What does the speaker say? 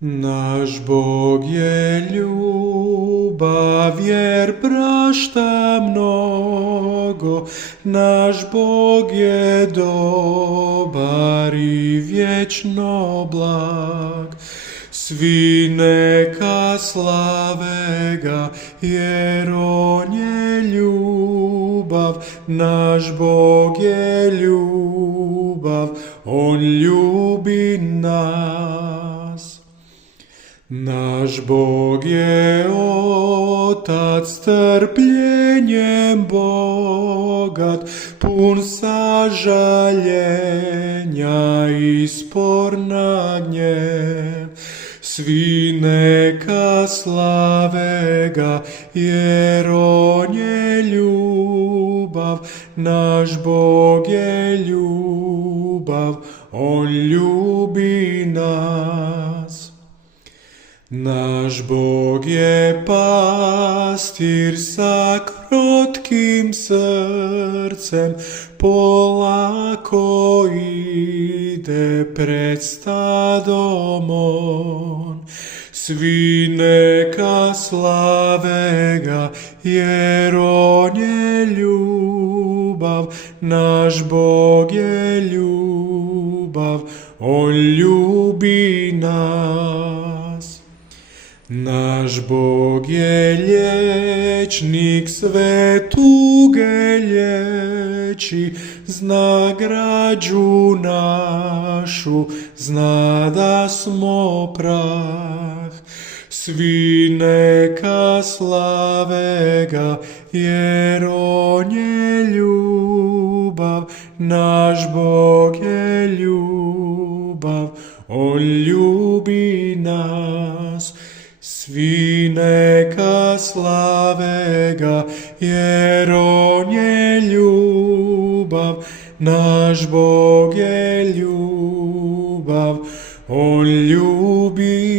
Naš Bog je ljubav jer prašta mnogo, naš Bog je dobar i vječno blag. Svi neka slave ga jer on je ljubav, naš Bog je ljubav, on ljubi nas. Naš Bog je Otac strpljenjem bogat, pun sažaljenja i spor na gnjev. Svi neka slave ga jer on je ljubav, naš Bog je ljubav, on ljubi nas. Naš Bog je pastir sa krotkim srcem, polako ide pred stadom on. Svi neka slave ga jer on je ljubav, naš Bog je ljubav, on ljubi nas. Naš Bog je liječnik, sve tuge liječi, zna građu našu, zna da smo prah. Svi neka slave ga jer on je ljubav, naš Bog je ljubav, on ljubi nas. Svi neka slave ga jer on je ljubav, naš Bog je ljubav, on ljubi